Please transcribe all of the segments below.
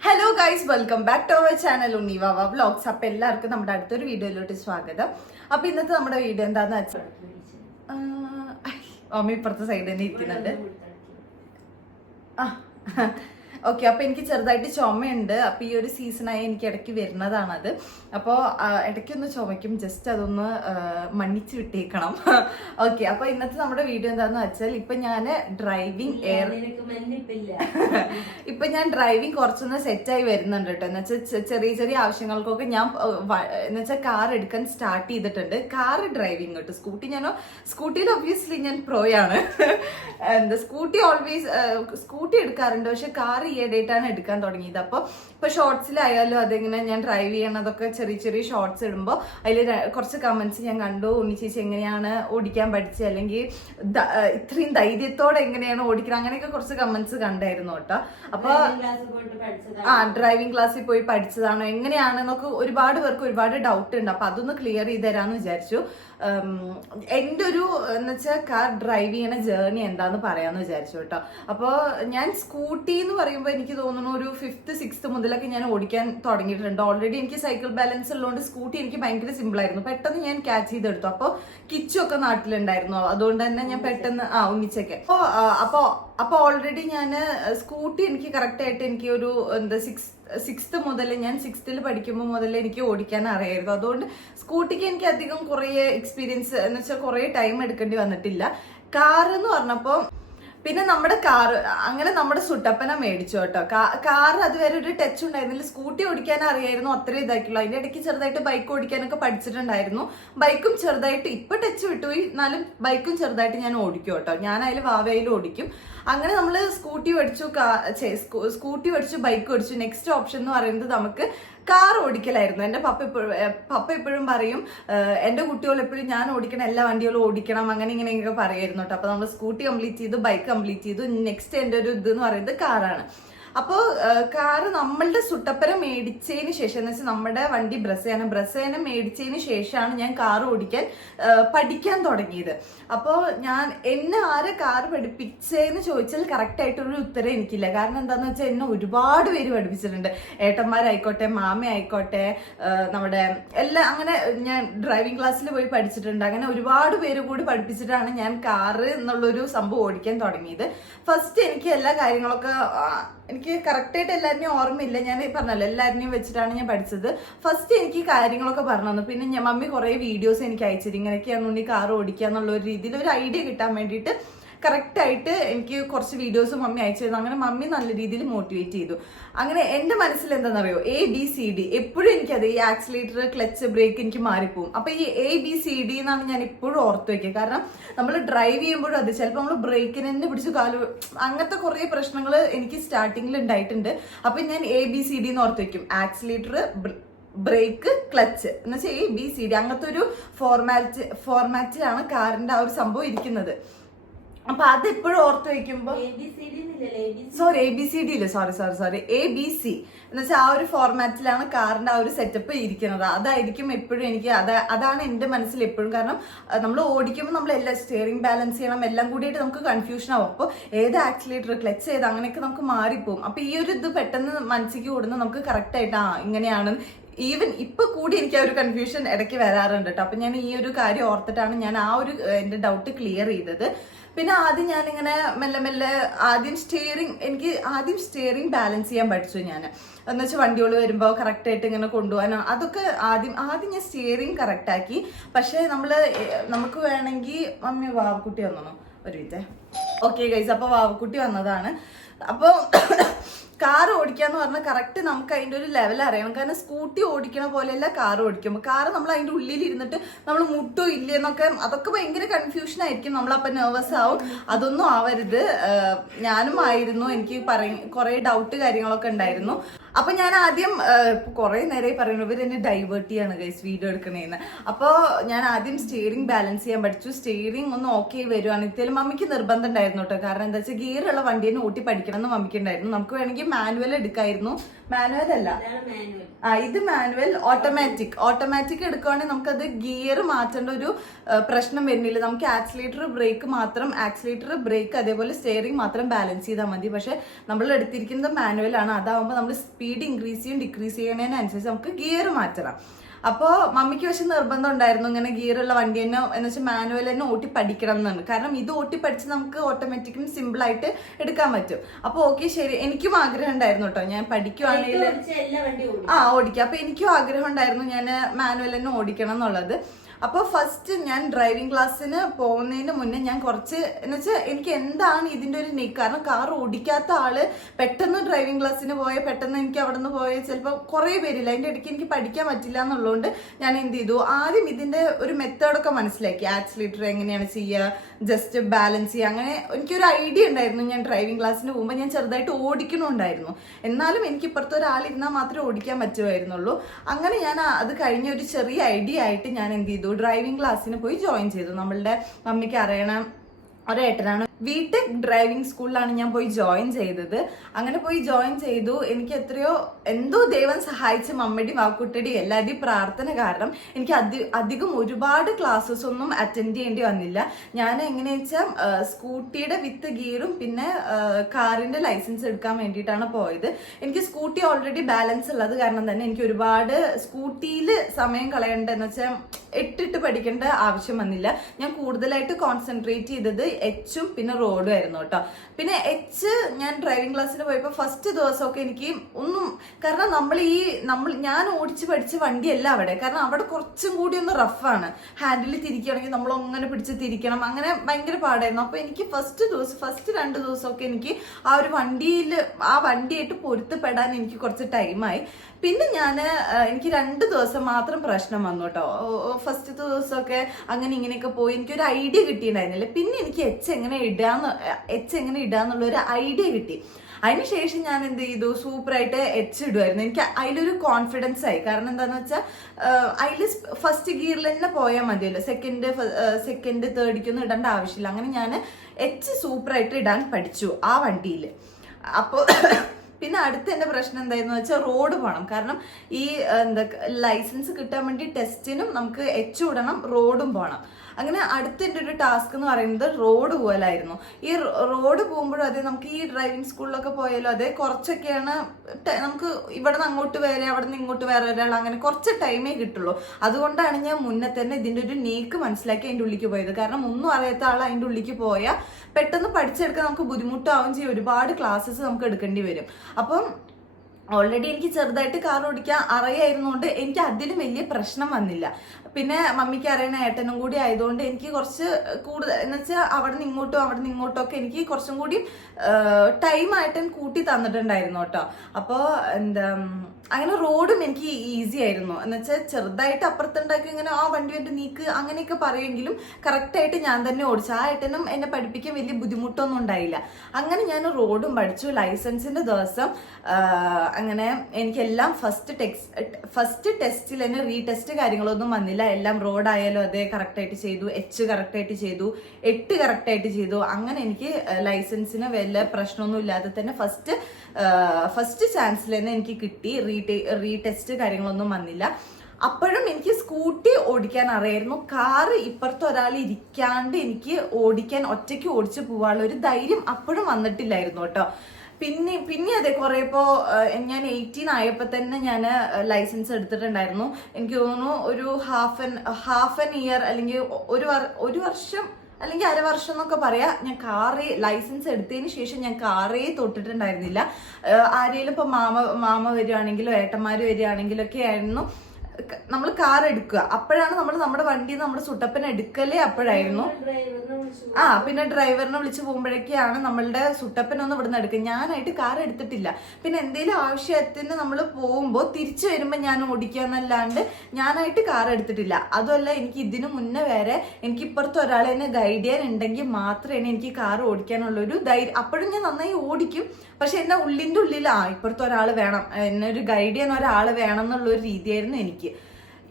Hello guys welcome back to our channel Unnivava vlogs അപ്പൊ എല്ലാവർക്കും നമ്മുടെ അടുത്തൊരു വീഡിയോയിലോട്ട് സ്വാഗതം. അപ്പൊ ഇന്നത്തെ നമ്മുടെ വീഡിയോ എന്താന്ന് വെച്ചാൽ മമ്മി ഇപ്പുറത്തെ സൈഡ് തന്നെ ഇരിക്കുന്നുണ്ട്. ആ ഓക്കെ അപ്പൊ എനിക്ക് ചെറുതായിട്ട് ചുമയുണ്ട്. അപ്പൊ ഈ ഒരു സീസണായി എനിക്ക് ഇടയ്ക്ക് വരുന്നതാണത്. അപ്പോൾ ഇടയ്ക്കൊന്ന് ചുമയ്ക്കും. ജസ്റ്റ് അതൊന്ന് മണ്ണിച്ച് വിട്ടേക്കണം. ഓക്കെ അപ്പൊ ഇന്നത്തെ നമ്മുടെ വീഡിയോ എന്താന്ന് വെച്ചാൽ ഇപ്പൊ ഞാൻ ഡ്രൈവിംഗ് എയർ ഇപ്പൊ ഞാൻ ഡ്രൈവിംഗ് കുറച്ചൊന്ന് സെറ്റായി വരുന്നുണ്ട് കേട്ടോ. എന്ന് വെച്ചാൽ ചെറിയ ചെറിയ ആവശ്യങ്ങൾക്കൊക്കെ ഞാൻ എന്ന് വെച്ചാൽ കാർ എടുക്കാൻ സ്റ്റാർട്ട് ചെയ്തിട്ടുണ്ട്. കാർ ഡ്രൈവിംഗ് കേട്ടോ. സ്കൂട്ടി ഞാനോ സ്കൂട്ടിയിൽ ഒബ്വിയസ്ലി ഞാൻ പ്രോയാണ് എന്താ സ്കൂട്ടി ഓൾവേസ് സ്കൂട്ടി എടുക്കാറുണ്ട്. പക്ഷെ കാർ ഈയിടെയായിട്ടാണ് എടുക്കാൻ തുടങ്ങിയത്. അപ്പോൾ ഇപ്പൊ ഷോർട്സിലായാലും അതെങ്ങനെ ഞാൻ ഡ്രൈവ് ചെയ്യണതൊക്കെ ചെറിയ ചെറിയ ഷോർട്സ് ഇടുമ്പോൾ അതിൽ കുറച്ച് കമന്റ്സ് ഞാൻ കണ്ടു. ഉണ്ണി ചേച്ചി എങ്ങനെയാണ് ഓടിക്കാൻ പഠിച്ചത്? അല്ലെങ്കിൽ ഇത്രയും ധൈര്യത്തോടെ എങ്ങനെയാണ് ഓടിക്കുന്നത് അങ്ങനെയൊക്കെ കുറച്ച് കമന്റ്സ് കണ്ടായിരുന്നു കേട്ടോ. അപ്പൊ ക്ലാസ് പോയിട്ട് പഠിച്ചതാണ് ആ ഡ്രൈവിംഗ് ക്ലാസ്സിൽ പോയി പഠിച്ചതാണോ? എങ്ങനെയാണെന്നൊക്കെ ഒരുപാട് പേർക്ക് ഒരുപാട് ഡൗട്ട് ഉണ്ട്. അപ്പോൾ അതൊന്ന് ക്ലിയർ ചെയ്ത് തരാന്ന് വിചാരിച്ചു. ഉം, എന്റെ ഒരു എന്ന് വെച്ചാൽ കാർ ഡ്രൈവ് ചെയ്യണ ജേർണി എന്താന്ന് പറയാന്ന് വിചാരിച്ചു കേട്ടോ. അപ്പോൾ ഞാൻ സ്കൂട്ടി എന്ന് പറയുമ്പോൾ എനിക്ക് തോന്നുന്നു ഒരു ഫിഫ്ത്ത് സിക്സ്ത് മുതലൊക്കെ ഞാൻ ഓടിക്കാൻ തുടങ്ങിയിട്ടുണ്ട്. ഓൾറെഡി എനിക്ക് സൈക്കിൾ ബാലൻസ് ഉള്ളതുകൊണ്ട് സ്കൂട്ടി എനിക്ക് ഭയങ്കര സിമ്പിൾ ആയിരുന്നു. പെട്ടെന്ന് ഞാൻ ക്യാച്ച് ചെയ്തെടുത്തു. അപ്പോൾ കിച്ചൊക്കെ നാട്ടിലുണ്ടായിരുന്നു. അതുകൊണ്ട് തന്നെ ഞാൻ പെട്ടെന്ന് ആ ഒന്നിച്ചൊക്കെ അപ്പോൾ അപ്പോൾ അപ്പോൾ ഓൾറെഡി ഞാൻ സ്കൂട്ടി എനിക്ക് കറക്റ്റ് ആയിട്ട് എനിക്ക് ഒരു എന്താ സിക്സ് സിക്സ്ത് മുതൽ ഞാൻ സിക്സ്ത്തിൽ പഠിക്കുമ്പോൾ മുതൽ എനിക്ക് ഓടിക്കാൻ അറിയായിരുന്നു. അതുകൊണ്ട് സ്കൂട്ടിക്ക് എനിക്ക് അധികം കുറേ എക്സ്പീരിയൻസ് എന്ന് വെച്ചാൽ കുറേ ടൈം എടുക്കേണ്ടി വന്നിട്ടില്ല. കാർ എന്ന് പറഞ്ഞപ്പോൾ പിന്നെ നമ്മുടെ കാർ അങ്ങനെ നമ്മുടെ സുട്ടപ്പന മേടിച്ചു കേട്ടോ. കാർ അതുവരെ ഒരു ടച്ച് ഉണ്ടായിരുന്നില്ല. സ്കൂട്ടി ഓടിക്കാൻ അറിയായിരുന്നു അത്രയും ഇതാക്കിയുള്ളൂ അതിന്റെ ഇടയ്ക്ക് ചെറുതായിട്ട് ബൈക്ക് ഓടിക്കാനൊക്കെ പഠിച്ചിട്ടുണ്ടായിരുന്നു. ബൈക്കും ചെറുതായിട്ട് ഇപ്പൊ ടച്ച് വിട്ടുപോയി. എന്നാലും ബൈക്കും ചെറുതായിട്ട് ഞാൻ ഓടിക്കും കേട്ടോ. ഞാൻ വാവയിൽ ഓടിക്കും. അങ്ങനെ നമ്മൾ സ്കൂട്ടി ഓടിച്ചു സ്കൂട്ടി ഓടിച്ചു ബൈക്ക് ഓടിച്ചു. നെക്സ്റ്റ് ഓപ്ഷൻ എന്ന് പറയുന്നത് നമുക്ക് കാർ ഓടിക്കലായിരുന്നു. എന്റെ പപ്പ എപ്പോഴും പപ്പ എപ്പോഴും പറയും എന്റെ കുട്ടികൾ എപ്പോഴും ഞാൻ ഓടിക്കണം എല്ലാ വണ്ടികളും ഓടിക്കണം അങ്ങനെ ഇങ്ങനെയൊക്കെ പറയായിരുന്നു കേട്ടോ. അപ്പോൾ നമ്മൾ സ്കൂട്ടി കംപ്ലീറ്റ് ചെയ്തു ബൈക്ക് കംപ്ലീറ്റ് ചെയ്തു. നെക്സ്റ്റ് എന്റെ ഒരു ഇത് എന്ന് പറയുന്നത് കാറാണ് അപ്പോൾ കാറ് നമ്മളുടെ സുട്ടപ്പര മേടിച്ചതിന് ശേഷം എന്ന് വെച്ചാൽ നമ്മുടെ വണ്ടി ബ്രസേന ബ്രസേന മേടിച്ചതിന് ശേഷമാണ് ഞാൻ കാർ ഓടിക്കാൻ പഠിക്കാൻ തുടങ്ങിയത്. അപ്പോൾ ഞാൻ എന്നെ ആരെ കാർ പഠിപ്പിച്ചതെന്ന് ചോദിച്ചാൽ കറക്റ്റ് ആയിട്ടൊരു ഉത്തരം എനിക്കില്ല. കാരണം എന്താന്ന് വെച്ചാൽ എന്നെ ഒരുപാട് പേര് പഠിപ്പിച്ചിട്ടുണ്ട്. ഏട്ടന്മാരായിക്കോട്ടെ മാമ ആയിക്കോട്ടെ നമ്മുടെ എല്ലാം അങ്ങനെ ഞാൻ ഡ്രൈവിംഗ് ക്ലാസ്സിൽ പോയി പഠിച്ചിട്ടുണ്ട്. അങ്ങനെ ഒരുപാട് പേര് കൂടി പഠിപ്പിച്ചിട്ടാണ് ഞാൻ കാറ് എന്നുള്ളൊരു സംഭവം ഓടിക്കാൻ തുടങ്ങിയത്. ഫസ്റ്റ് എനിക്ക് എല്ലാ കാര്യങ്ങളൊക്കെ എനിക്ക് കറക്റ്റായിട്ട് എല്ലാവരെയും ഓർമ്മയില്ല. ഞാൻ പറഞ്ഞല്ലോ എല്ലാവരെയും വെച്ചിട്ടാണ് ഞാൻ പഠിച്ചത്. ഫസ്റ്റ് എനിക്ക് കാര്യങ്ങളൊക്കെ പറഞ്ഞു തന്നു. പിന്നെ ഞാൻ മമ്മി കുറേ വീഡിയോസ് എനിക്ക് അയച്ചിരുന്നു. ഇങ്ങനെയൊക്കെയാണ് ഉണ്ണി കാർ ഓടിക്കുക എന്നുള്ള ഒരു രീതിയിൽ ഒരു ഐഡിയ കിട്ടാൻ വേണ്ടിയിട്ട് കറക്റ്റ് ആയിട്ട് എനിക്ക് കുറച്ച് വീഡിയോസ് മമ്മി അയച്ചു തന്നു. അങ്ങനെ മമ്മി നല്ല രീതിയിൽ മോട്ടിവേറ്റ് ചെയ്തു. അങ്ങനെ എന്റെ മനസ്സിൽ എന്താണെന്നറിയോ? എ ബി സി ഡി എപ്പോഴും എനിക്കത് ഈ ആക്സിലേറ്റർ ക്ലച്ച് ബ്രേക്ക് എനിക്ക് മാറിപ്പോവും. അപ്പൊ ഈ എ ബി സി ഡി എന്നാണ് ഞാൻ ഇപ്പോഴും ഓർത്ത് വെക്കുക. കാരണം നമ്മൾ ഡ്രൈവ് ചെയ്യുമ്പോഴും അത് ചിലപ്പോൾ നമ്മൾ ബ്രേക്കിന് തന്നെ പിടിച്ചു കാൽ അങ്ങനത്തെ കുറേ പ്രശ്നങ്ങൾ എനിക്ക് സ്റ്റാർട്ടിങ്ങിൽ ഉണ്ടായിട്ടുണ്ട് അപ്പൊ ഞാൻ എ ബി സി ഡി എന്ന് ഓർത്ത് വെക്കും. ആക്സിലേറ്റർ ബ്രേക്ക് ക്ലച്ച് എന്ന് വെച്ചാൽ എ ബി സി ഡി അങ്ങനത്തെ ഒരു ഫോർമാറ്റ് ഫോർമാറ്റിലാണ് കാറിന്റെ ആ ഒരു സംഭവം ഇരിക്കുന്നത്. അപ്പൊ അത് എപ്പോഴും ഓർത്ത് വയ്ക്കുമ്പോ sorry A B C D ഇല്ല? Sorry sorry sorry A B C എന്ന് വെച്ചാൽ ആ ഒരു ഫോർമാറ്റിലാണ് കാറിന്റെ ആ ഒരു സെറ്റപ്പ് ഇരിക്കുന്നത്. അതായിരിക്കും എപ്പോഴും എനിക്ക് അത് അതാണ് എന്റെ മനസ്സിൽ എപ്പോഴും കാരണം നമ്മൾ ഓടിക്കുമ്പോൾ നമ്മൾ എല്ലാം സ്റ്റിയറിംഗ് ബാലൻസ് ചെയ്യണം എല്ലാം കൂടിയിട്ട് നമുക്ക് കൺഫ്യൂഷൻ ആവും. അപ്പോൾ ഏത് ആക്സിലേറ്റർ ക്ലച്ച് ചെയ്ത് അങ്ങനെയൊക്കെ നമുക്ക് മാറിപ്പോവും. അപ്പൊ ഈ ഒരു ഇത് പെട്ടെന്ന് മനസ്സിലേക്ക് ഓടുന്ന നമുക്ക് കറക്റ്റ് ആയിട്ട് ആ ഇങ്ങനെയാണ്. ഈവൻ ഇപ്പൊ കൂടി എനിക്ക് ആ ഒരു കൺഫ്യൂഷൻ ഇടയ്ക്ക് വരാറുണ്ട് കേട്ടോ അപ്പൊ ഞാൻ ഈ ഒരു കാര്യം ഓർത്തിട്ടാണ് ഞാൻ ആ ഒരു എന്റെ ഡൗട്ട് ക്ലിയർ ചെയ്തത്. പിന്നെ ആദ്യം ഞാൻ ഇങ്ങനെ മെല്ലെ മെല്ലെ ആദ്യം സ്റ്റിയറിംഗ് എനിക്ക് ആദ്യം സ്റ്റിയറിംഗ് ബാലൻസ് ചെയ്യാൻ പഠിച്ചു ഞാൻ എന്ന് വെച്ചാൽ വണ്ടികൾ വരുമ്പോൾ കറക്റ്റായിട്ട് ഇങ്ങനെ കൊണ്ടുപോകാനോ അതൊക്കെ ആദ്യം ആദ്യം ഞാൻ സ്റ്റിയറിംഗ് കറക്റ്റ് ആക്കി. പക്ഷേ നമ്മൾ നമുക്ക് വേണമെങ്കിൽ മമ്മി വാവക്കുട്ടി വന്നു ഒരു വിധേ ഓക്കെ ഗൈസ് അപ്പോൾ വാവക്കുട്ടി വന്നതാണ്. അപ്പോൾ കാർ ഓടിക്കാന്ന് പറഞ്ഞാൽ കറക്റ്റ് നമുക്ക് അതിന്റെ ഒരു ലെവൽ അറിയണം. കാരണം സ്കൂട്ടി ഓടിക്കണ പോലെയല്ല കാർ ഓടിക്കുമ്പോൾ കാർ നമ്മൾ അതിന്റെ ഉള്ളിൽ ഇരുന്നിട്ട് നമ്മൾ മുട്ടോ ഇല്ലെന്നൊക്കെ അതൊക്കെ ഭയങ്കര കൺഫ്യൂഷൻ ആയിരിക്കും. നമ്മളപ്പം നെർവസ് ആവും. അതൊന്നും ആവരുത്. ഞാനും ആയിരുന്നു. എനിക്ക് പറയ കുറെ ഡൗട്ട് കാര്യങ്ങളൊക്കെ ഉണ്ടായിരുന്നു. അപ്പൊ ഞാൻ ആദ്യം കുറെ നേരമായി പറയുന്നു ഇവർ എന്നെ ഡൈവേർട്ട് ചെയ്യാണ് ഗൈസ് വീഡിയോ എടുക്കണേന്ന്. അപ്പോൾ ഞാൻ ആദ്യം സ്റ്റിയറിംഗ് ബാലൻസ് ചെയ്യാൻ പഠിച്ചു. സ്റ്റിയറിംഗ് ഒന്ന് ഓക്കെ വരുവാണ്. ഇത്തിരി മമ്മിക്ക് നിർബന്ധം ഉണ്ടായിരുന്നു കേട്ടോ കാരണം എന്താ വെച്ചാൽ ഗിയറുള്ള വണ്ടി തന്നെ ഓട്ടി പഠിക്കണം എന്ന് മമ്മിക്ക് ഉണ്ടായിരുന്നു. നമുക്ക് വേണമെങ്കിൽ മാനുവൽ എടുക്കായിരുന്നു. മാനുവൽ അല്ല ആ ഇത് മാനുവൽ ഓട്ടോമാറ്റിക് ഓട്ടോമാറ്റിക് എടുക്കുവാണെങ്കിൽ നമുക്കത് ഗിയർ മാറ്റേണ്ട ഒരു പ്രശ്നം വരുന്നില്ല. നമുക്ക് ആക്സിലേറ്റർ ബ്രേക്ക് മാത്രം ആക്സിലേറ്റർ ബ്രേക്ക് അതേപോലെ സ്റ്റിയറിംഗ് മാത്രം ബാലൻസ് ചെയ്താൽ മതി. പക്ഷെ നമ്മൾ എടുത്തിരിക്കുന്നത് മാനുവൽ ആണ്. അതാവുമ്പോൾ നമ്മൾ സ്പീഡ് ഇൻക്രീസ് ചെയ്യും ഡിക്രീസ് ചെയ്യണതിനനുസരിച്ച് നമുക്ക് ഗിയർ മാറ്റണം. അപ്പോൾ മമ്മിക്ക് പക്ഷെ നിർബന്ധം ഉണ്ടായിരുന്നു ഇങ്ങനെ ഗിയറുള്ള വണ്ടി തന്നെ എന്ന് വെച്ചാൽ മാനുവൽ തന്നെ ഓട്ടി പഠിക്കണം എന്നാണ് കാരണം ഇത് ഓട്ടി പഠിച്ച് നമുക്ക് ഓട്ടോമാറ്റിക്കും സിമ്പിൾ ആയിട്ട് എടുക്കാൻ പറ്റും. അപ്പോൾ ഓക്കെ ശരി. എനിക്കും ആഗ്രഹം ഉണ്ടായിരുന്നു കേട്ടോ. ഞാൻ പഠിക്കുവാണെങ്കിൽ ആ ഓടിക്കാം. അപ്പൊ എനിക്കും ആഗ്രഹം ഉണ്ടായിരുന്നു ഞാൻ മാനുവൽ തന്നെ ഓടിക്കണം എന്നുള്ളത്. അപ്പോൾ ഫസ്റ്റ് ഞാൻ ഡ്രൈവിംഗ് ക്ലാസ്സിന് പോകുന്നതിന് മുന്നേ ഞാൻ കുറച്ച് എന്ന് വെച്ചാൽ എനിക്ക് എന്താണ് ഇതിന്റെ ഒരു നീ കാരണം കാർ ഓടിക്കാത്ത ആൾ പെട്ടെന്ന് ഡ്രൈവിംഗ് ക്ലാസ്സിന് പോയ പെട്ടെന്ന് എനിക്ക് അവിടെ നിന്ന് പോയ ചിലപ്പോൾ കുറേ പേരില്ല. അതിന്റെ ഇടയ്ക്ക് എനിക്ക് പഠിക്കാൻ പറ്റില്ല എന്നുള്ളതുകൊണ്ട് ഞാൻ എന്ത് ചെയ്തു? ആദ്യം ഇതിന്റെ ഒരു മെത്തേഡൊക്കെ മനസ്സിലാക്കി. ആക്സിലേറ്റർ എങ്ങനെയാണ് ചെയ്യുക? ജസ്റ്റ് ബാലൻസ് ചെയ്യുക. അങ്ങനെ എനിക്കൊരു ഐഡിയ ഉണ്ടായിരുന്നു ഞാൻ ഡ്രൈവിംഗ് ക്ലാസ്സിന് പോകുമ്പോൾ ഞാൻ ചെറുതായിട്ട് ഓടിക്കണമുണ്ടായിരുന്നു എന്നാലും എനിക്ക് ഇപ്പുറത്ത് ഒരാളിരുന്നാൽ മാത്രമേ ഓടിക്കാൻ പറ്റുമായിരുന്നുള്ളൂ അങ്ങനെ ഞാൻ അത് കഴിഞ്ഞ ഒരു ചെറിയ ഐഡിയ ആയിട്ട് ഞാൻ എന്ത് ചെയ്തു? ഡ്രൈവിംഗ് ക്ലാസ്സിന് പോയി ജോയിൻ ചെയ്തു. നമ്മളുടെ മമ്മിക്ക് അറിയണ. ഒരേട്ടനാണ് വീടെക് ഡ്രൈവിംഗ് സ്കൂളിലാണ് ഞാൻ പോയി ജോയിൻ ചെയ്തത്. അങ്ങനെ പോയി ജോയിൻ ചെയ്തു. എനിക്ക് എത്രയോ എന്തോ ദൈവം സഹായിച്ച മമ്മടി വാക്കുട്ടടി എല്ലാവരുടെയും പ്രാർത്ഥന കാരണം എനിക്ക് അധി അധികം ഒരുപാട് ക്ലാസ്സസ് ഒന്നും അറ്റൻഡ് ചെയ്യേണ്ടി വന്നില്ല. ഞാൻ എങ്ങനെയാ വെച്ചാൽ സ്കൂട്ടിയുടെ വിത്ത് ഗിയറും പിന്നെ കാറിന്റെ ലൈസൻസ് എടുക്കാൻ വേണ്ടിയിട്ടാണ് പോയത്. എനിക്ക് സ്കൂട്ടി ഓൾറെഡി ബാലൻസ് ഉള്ളത് കാരണം തന്നെ എനിക്ക് ഒരുപാട് സ്കൂട്ടിയിൽ സമയം കളയേണ്ടതെന്ന് വെച്ചാൽ എട്ടിട്ട് പഠിക്കേണ്ട ആവശ്യം വന്നില്ല. ഞാൻ കൂടുതലായിട്ട് കോൺസെൻട്രേറ്റ് ചെയ്തത് എച്ചും പിന്നെ റോഡും ആയിരുന്നു കേട്ടോ. പിന്നെ എച്ച് ഞാൻ ഡ്രൈവിംഗ് ക്ലാസ്സിന് പോയപ്പോൾ ഫസ്റ്റ് ദിവസമൊക്കെ എനിക്ക് ഒന്നും കാരണം നമ്മൾ ഈ നമ്മൾ ഞാൻ ഓടിച്ച് പഠിച്ച വണ്ടിയല്ല അവിടെ. കാരണം അവിടെ കുറച്ചും കൂടി ഒന്ന് റഫാണ് ഹാൻഡിൽ തിരിക്കുകയാണെങ്കിൽ നമ്മൾ അങ്ങനെ പിടിച്ച് തിരിക്കണം. അങ്ങനെ ഭയങ്കര പാടായിരുന്നു. അപ്പോൾ എനിക്ക് ഫസ്റ്റ് ദിവസം ഫസ്റ്റ് രണ്ട് ദിവസമൊക്കെ എനിക്ക് ആ ഒരു വണ്ടിയിൽ ആ വണ്ടിയായിട്ട് പൊരുത്തപ്പെടാൻ എനിക്ക് കുറച്ച് ടൈമായി പിന്നെ ഞാൻ എനിക്ക് രണ്ട് ദിവസം മാത്രം പ്രശ്നം വന്നു കേട്ടോ. ഫസ്റ്റ് ദിവസമൊക്കെ അങ്ങനെ ഇങ്ങനെയൊക്കെ പോയി. എനിക്കൊരു ഐഡിയ കിട്ടിയിട്ടുണ്ടായിരുന്നില്ല. പിന്നെ എനിക്ക് എച്ച് എങ്ങനെ ഇടാന്ന് എച്ച് എങ്ങനെ ഇടാന്നുള്ള ഒരു ഐഡിയ കിട്ടി അതിനുശേഷം ഞാൻ എന്ത് ചെയ്തു? സൂപ്പറായിട്ട് എച്ച് ഇടുമായിരുന്നു എനിക്ക് അതിലൊരു കോൺഫിഡൻസ് ആയി. കാരണം എന്താന്ന് വെച്ചാൽ അതിൽ ഫസ്റ്റ് ഗിയറിൽ തന്നെ പോയാൽ മതിയല്ലോ. സെക്കൻഡ് സെക്കൻഡ് തേർഡിക്കൊന്നും ഇടേണ്ട ആവശ്യമില്ല. അങ്ങനെ ഞാൻ എച്ച് സൂപ്പറായിട്ട് ഇടാൻ പഠിച്ചു ആ വണ്ടിയിൽ അപ്പോൾ പിന്നെ അടുത്ത എന്റെ പ്രശ്നം എന്തായിരുന്നു വെച്ചാൽ റോഡ് പോകണം. കാരണം ഈ എന്താ ലൈസൻസ് കിട്ടാൻ വേണ്ടി ടെസ്റ്റിനും നമുക്ക് എച്ച് വിടണം റോഡും പോകണം. അങ്ങനെ അടുത്ത എന്റെ ഒരു ടാസ്ക് എന്ന് പറയുന്നത് റോഡ് പോകലായിരുന്നു. ഈ റോഡ് പോകുമ്പോഴും അതേ നമുക്ക് ഈ ഡ്രൈവിംഗ് സ്കൂളിലൊക്കെ പോയാലും അതേ കുറച്ചൊക്കെയാണ് നമുക്ക് ഇവിടെ നിന്ന് അങ്ങോട്ട് വരെ അവിടെ നിന്ന് ഇങ്ങോട്ട് വേറെ ഒരാൾ അങ്ങനെ കുറച്ച് ടൈമേ കിട്ടുള്ളൂ. അതുകൊണ്ടാണ് ഞാൻ മുന്നേ തന്നെ ഇതിന്റെ ഒരു നീക്ക് മനസ്സിലാക്കി അതിന്റെ ഉള്ളിലേക്ക് പോയത്. കാരണം ഒന്നും അറിയാത്ത ആൾ അതിന്റെ ഉള്ളിലേക്ക് പോയാൽ പെട്ടെന്ന് പഠിച്ചെടുക്കാൻ നമുക്ക് ബുദ്ധിമുട്ടാവും ചെയ്യും. ഒരുപാട് ക്ലാസ്സസ് നമുക്ക് എടുക്കേണ്ടി വരും. അപ്പം ഓൾറെഡി എനിക്ക് ചെറുതായിട്ട് കാർ ഓടിക്കാൻ അറിയായിരുന്നുകൊണ്ട് എനിക്ക് അതിലും വലിയ പ്രശ്നം വന്നില്ല. പിന്നെ മമ്മിക്ക് അറിയണ ഏട്ടനും കൂടി ആയതുകൊണ്ട് എനിക്ക് കുറച്ച് കൂടുതൽ എന്ന് വെച്ചാൽ അവിടെ നിന്ന് ഇങ്ങോട്ടും അവിടെ നിന്ന് ഇങ്ങോട്ടും ഒക്കെ എനിക്ക് കുറച്ചും കൂടി ടൈം ആയിട്ട് കൂട്ടി തന്നിട്ടുണ്ടായിരുന്നു കേട്ടോ. അപ്പോൾ എന്താ അങ്ങനെ റോഡും എനിക്ക് ഈസി ആയിരുന്നു. എന്ന് വെച്ചാൽ ചെറുതായിട്ട് അപ്പുറത്തുണ്ടാക്കി ഇങ്ങനെ ആ വണ്ടി വണ്ടി നീക്ക് അങ്ങനെയൊക്കെ പറയുമെങ്കിലും കറക്റ്റായിട്ട് ഞാൻ തന്നെ ഓടിച്ചു. ആ ഏട്ടനും എന്നെ പഠിപ്പിക്കാൻ വലിയ ബുദ്ധിമുട്ടൊന്നും ഉണ്ടായില്ല. അങ്ങനെ ഞാൻ റോഡും പഠിച്ചു. ലൈസൻസിന്റെ ദിവസം അങ്ങനെ എനിക്കെല്ലാം ഫസ്റ്റ് ടെക്സ് ഫസ്റ്റ് ടെസ്റ്റിൽ തന്നെ റീടെസ്റ്റ് കാര്യങ്ങളൊന്നും വന്നില്ല. എല്ലാം റോഡായാലും അതേ കറക്റ്റായിട്ട് ചെയ്തു. എച്ച് കറക്റ്റായിട്ട് ചെയ്തു. എട്ട് കറക്റ്റായിട്ട് ചെയ്തു. അങ്ങനെ എനിക്ക് ലൈസൻസിന് വല്ല പ്രശ്നമൊന്നും ഇല്ലാതെ തന്നെ ഫസ്റ്റ് ഫസ്റ്റ് ചാൻസിൽ തന്നെ എനിക്ക് കിട്ടി. റീടെ റീടെസ്റ്റ് കാര്യങ്ങളൊന്നും വന്നില്ല. അപ്പോഴും എനിക്ക് സ്കൂട്ടി ഓടിക്കാൻ അറിയായിരുന്നു. കാറ് ഇപ്പുറത്ത് ഒരാൾ ഇരിക്കാണ്ട് എനിക്ക് ഓടിക്കാൻ ഒറ്റയ്ക്ക് ഓടിച്ചു പോകാനുള്ള ഒരു ധൈര്യം അപ്പോഴും വന്നിട്ടില്ലായിരുന്നു കേട്ടോ. പിന്നെ പിന്നെ അതെ കുറെ ഇപ്പോൾ ഞാൻ എയ്റ്റീൻ ആയപ്പോൾ തന്നെ ഞാൻ ലൈസൻസ് എടുത്തിട്ടുണ്ടായിരുന്നു. എനിക്ക് തോന്നുന്നു ഒരു half an half an year അല്ലെങ്കിൽ ഒരു ഒരു വർഷം അല്ലെങ്കിൽ അരവർഷം എന്നൊക്കെ പറയാ ഞാൻ കാറേ ലൈസൻസ് എടുത്തതിന് ശേഷം ഞാൻ കാറേ തൊട്ടിട്ടുണ്ടായിരുന്നില്ല. ആരെങ്കിലും ഇപ്പൊ മാമ മാമ വരികയാണെങ്കിലോ ഏട്ടന്മാർ വരികയാണെങ്കിലൊക്കെ ആയിരുന്നു. നമ്മൾ കാർ എടുക്കുക. അപ്പോഴാണ് നമ്മൾ നമ്മുടെ വണ്ടി നമ്മുടെ സുട്ടപ്പൻ എടുക്കലേ അപ്പോഴായിരുന്നു. ആ പിന്നെ ഡ്രൈവറിനെ വിളിച്ച് പോകുമ്പോഴൊക്കെയാണ് നമ്മളുടെ സുട്ടപ്പനൊന്നും ഇവിടുന്ന് എടുക്കുക. ഞാനായിട്ട് കാർ എടുത്തിട്ടില്ല. പിന്നെ എന്തെങ്കിലും ആവശ്യത്തിന് നമ്മൾ പോകുമ്പോൾ തിരിച്ചു വരുമ്പോൾ ഞാൻ ഓടിക്കാന്നല്ലാണ്ട് ഞാനായിട്ട് കാർ എടുത്തിട്ടില്ല. അതുമല്ല എനിക്ക് ഇതിനു മുന്നേ വരെ എനിക്ക് ഇപ്പുറത്ത് ഒരാളെ എന്നെ ഗൈഡ് ചെയ്യാൻ ഉണ്ടെങ്കിൽ മാത്രമേ എനിക്ക് കാർ ഓടിക്കാനുള്ള ഒരു ധൈര്യം അപ്പോഴും ഞാൻ നന്നായി ഓടിക്കും. പക്ഷെ എന്നെ ഉള്ളിന്റെ ഉള്ളിൽ ആ ഇപ്പുറത്ത് ഒരാൾ വേണം. എന്നെ ഒരു ഗൈഡ് ചെയ്യാൻ ഒരാൾ വേണം എന്നുള്ള ഒരു രീതിയായിരുന്നു എനിക്ക്.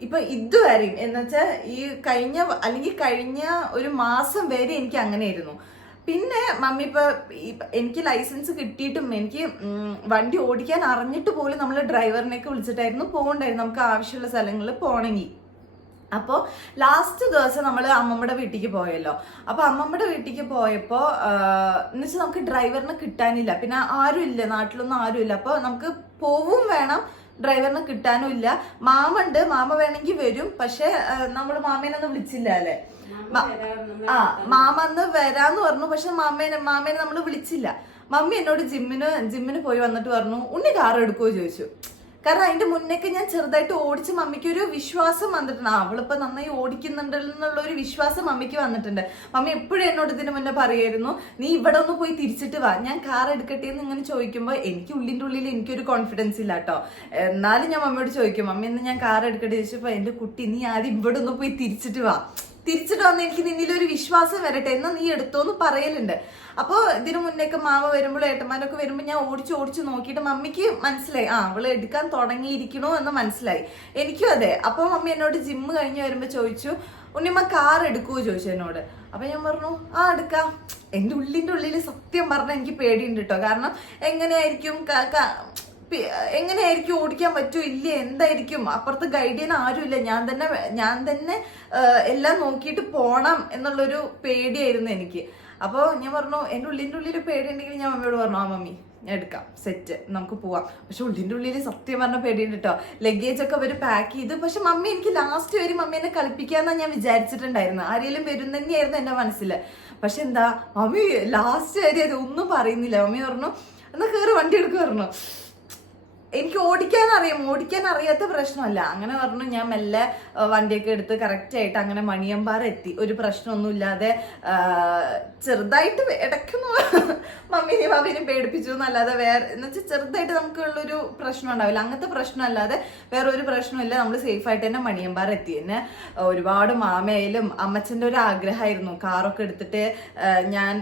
ഇപ്പൊ ഇതുവരെയും എന്ന് വെച്ചാൽ ഈ കഴിഞ്ഞ അല്ലെങ്കിൽ കഴിഞ്ഞ ഒരു മാസം വരെ എനിക്ക് അങ്ങനെയായിരുന്നു. പിന്നെ മമ്മി ഇപ്പൊ എനിക്ക് ലൈസൻസ് കിട്ടിയിട്ടും എനിക്ക് വണ്ടി ഓടിക്കാൻ അറിഞ്ഞിട്ട് പോലും നമ്മൾ ഡ്രൈവറിനെയൊക്കെ വിളിച്ചിട്ടായിരുന്നു പോകണ്ടായിരുന്നു നമുക്ക് ആവശ്യമുള്ള സ്ഥലങ്ങളിൽ പോകണമെങ്കിൽ. അപ്പോൾ ലാസ്റ്റ് ദിവസം നമ്മൾ അമ്മമ്മയുടെ വീട്ടിലേക്ക് പോയല്ലോ. അപ്പോൾ അമ്മമ്മയുടെ വീട്ടിലേക്ക് പോയപ്പോൾ എന്ന് വെച്ചാൽ നമുക്ക് ഡ്രൈവറിനെ കിട്ടാനില്ല. പിന്നെ ആരുമില്ല നാട്ടിലൊന്നും ആരുമില്ല. അപ്പോൾ നമുക്ക് പോവും വേണം ഡ്രൈവറിനെ കിട്ടാനും ഇല്ല മാമുണ്ട്. മാമ വേണമെങ്കിൽ വരും. പക്ഷെ നമ്മൾ മാമേനൊന്നും വിളിച്ചില്ല അല്ലേ? മാമ ആ മാമ അന്ന് വരാന്ന് പറഞ്ഞു. പക്ഷെ മാമേനെ മാമേനെ നമ്മൾ വിളിച്ചില്ല. മമ്മി എന്നോട് ജിമ്മിന് ജിമ്മിന് പോയി വന്നിട്ട് പറഞ്ഞു ഉണ്ണി കാർ എടുക്കുമോ ചോദിച്ചു. കാരണം അതിന്റെ മുന്നേക്ക് ഞാൻ ചെറുതായിട്ട് ഓടിച്ച് മമ്മിക്ക് ഒരു വിശ്വാസം വന്നിട്ടുണ്ട്. അവളിപ്പോ നന്നായി ഓടിക്കുന്നുണ്ട് എന്നുള്ള ഒരു വിശ്വാസം മമ്മിക്ക് വന്നിട്ടുണ്ട്. മമ്മി എപ്പോഴും എന്നോട് ഇതിനു മുന്നേ പറയായിരുന്നു നീ ഇവിടെ ഒന്ന് പോയി തിരിച്ചിട്ട് വാ. ഞാൻ കാർ എടുക്കട്ടെ എന്ന് ഇങ്ങനെ ചോദിക്കുമ്പോൾ എനിക്ക് ഉള്ളിന്റെ ഉള്ളിൽ എനിക്കൊരു കോൺഫിഡൻസ് ഇല്ല കേട്ടോ എന്നാലും ഞാൻ മമ്മിയോട് ചോദിക്കും മമ്മി എന്ന് ഞാൻ കാർ എടുക്കട്ടെ? ചോദിച്ചപ്പോ എന്റെ കുട്ടി നീ ആദ്യം ഇവിടെ ഒന്ന് പോയി തിരിച്ചിട്ട് വാ. തിരിച്ചിട്ട് വന്ന് എനിക്ക് നിന്നിൽ ഒരു വിശ്വാസം വരട്ടെ എന്ന് നീ എടുത്തോന്ന് പറയലുണ്ട്. അപ്പോൾ ഇതിനു മുന്നേക്ക് മാമ വരുമ്പോൾ ഏട്ടന്മാരൊക്കെ വരുമ്പോൾ ഞാൻ ഓടിച്ച് ഓടിച്ച് നോക്കിയിട്ട് മമ്മിക്ക് മനസ്സിലായി. ആ അവൾ എടുക്കാൻ തുടങ്ങിയിരിക്കണോ എന്ന് മനസ്സിലായി. എനിക്കും അതെ. അപ്പോൾ മമ്മി എന്നോട് ജിമ്മ് കഴിഞ്ഞ് വരുമ്പോൾ ചോദിച്ചു ഉണ്ണിമ്മ കാർ എടുക്കുമോ ചോദിച്ചു എന്നോട്. അപ്പൊ ഞാൻ പറഞ്ഞു ആ എടുക്കാം. എന്റെ ഉള്ളിന്റെ ഉള്ളിൽ സത്യം പറഞ്ഞാൽ എനിക്ക് പേടിയുണ്ട് കേട്ടോ കാരണം എങ്ങനെയായിരിക്കും? എങ്ങനെയായിരിക്കും ഓടിക്കാൻ പറ്റൂ ഇല്ല? എന്തായിരിക്കും? അപ്പുറത്ത് ഗൈഡ് ചെയ്യാൻ ആരുമില്ല ഞാൻ തന്നെ ഞാൻ തന്നെ എല്ലാം നോക്കിയിട്ട് പോണം എന്നുള്ളൊരു പേടിയായിരുന്നു എനിക്ക്. അപ്പോൾ ഞാൻ പറഞ്ഞു എന്റെ ഉള്ളിന്റെ ഉള്ളിൽ പേടി ഉണ്ടെങ്കിൽ ഞാൻ മമ്മിയോട് പറഞ്ഞു ആ മമ്മി ഞാൻ എടുക്കാം. സെറ്റ്. നമുക്ക് പോവാം. പക്ഷെ ഉള്ളിന്റെ ഉള്ളിൽ സത്യം പറഞ്ഞ പേടിയുണ്ട് കേട്ടോ ലഗേജ് ഒക്കെ അവർ പാക്ക് ചെയ്ത്. പക്ഷെ മമ്മി എനിക്ക് ലാസ്റ്റ് വരെ മമ്മി എന്നെ കളിപ്പിക്കാന്നാണ് ഞാൻ വിചാരിച്ചിട്ടുണ്ടായിരുന്നു ആരെങ്കിലും വരും തന്നെയായിരുന്നു എന്റെ മനസ്സിൽ പക്ഷെ എന്താ മമ്മി ലാസ്റ്റ് വരെ അത് ഒന്നും പറയുന്നില്ല. മമ്മി പറഞ്ഞു എന്നാ കയറി വണ്ടി പറഞ്ഞു. എനിക്ക് ഓടിക്കാൻ അറിയാം ഓടിക്കാൻ അറിയാത്ത പ്രശ്നമല്ല. അങ്ങനെ പറഞ്ഞു ഞാൻ മെല്ലെ വണ്ടിയൊക്കെ എടുത്ത് കറക്റ്റ് ആയിട്ട് അങ്ങനെ മണിയമ്പാറ എത്തി. ഒരു പ്രശ്നമൊന്നും ഇല്ലാതെ ചെറുതായിട്ട് ഇടയ്ക്കൊന്നും മമ്മീനെ മമ്മീനെ പേടിപ്പിച്ചു. എന്നല്ലാതെ വേറെ എന്ന് വെച്ചാൽ ചെറുതായിട്ട് നമുക്കുള്ളൊരു പ്രശ്നം ഉണ്ടാവില്ല. അങ്ങനത്തെ പ്രശ്നമല്ലാതെ വേറെ ഒരു പ്രശ്നമില്ല. നമ്മൾ സേഫ് ആയിട്ട് തന്നെ മണിയമ്പാറ എത്തി. എന്നെ ഒരുപാട് മാമയായാലും അമ്മച്ചന്റെ ഒരു ആഗ്രഹമായിരുന്നു. കാറൊക്കെ എടുത്തിട്ട് ഞാൻ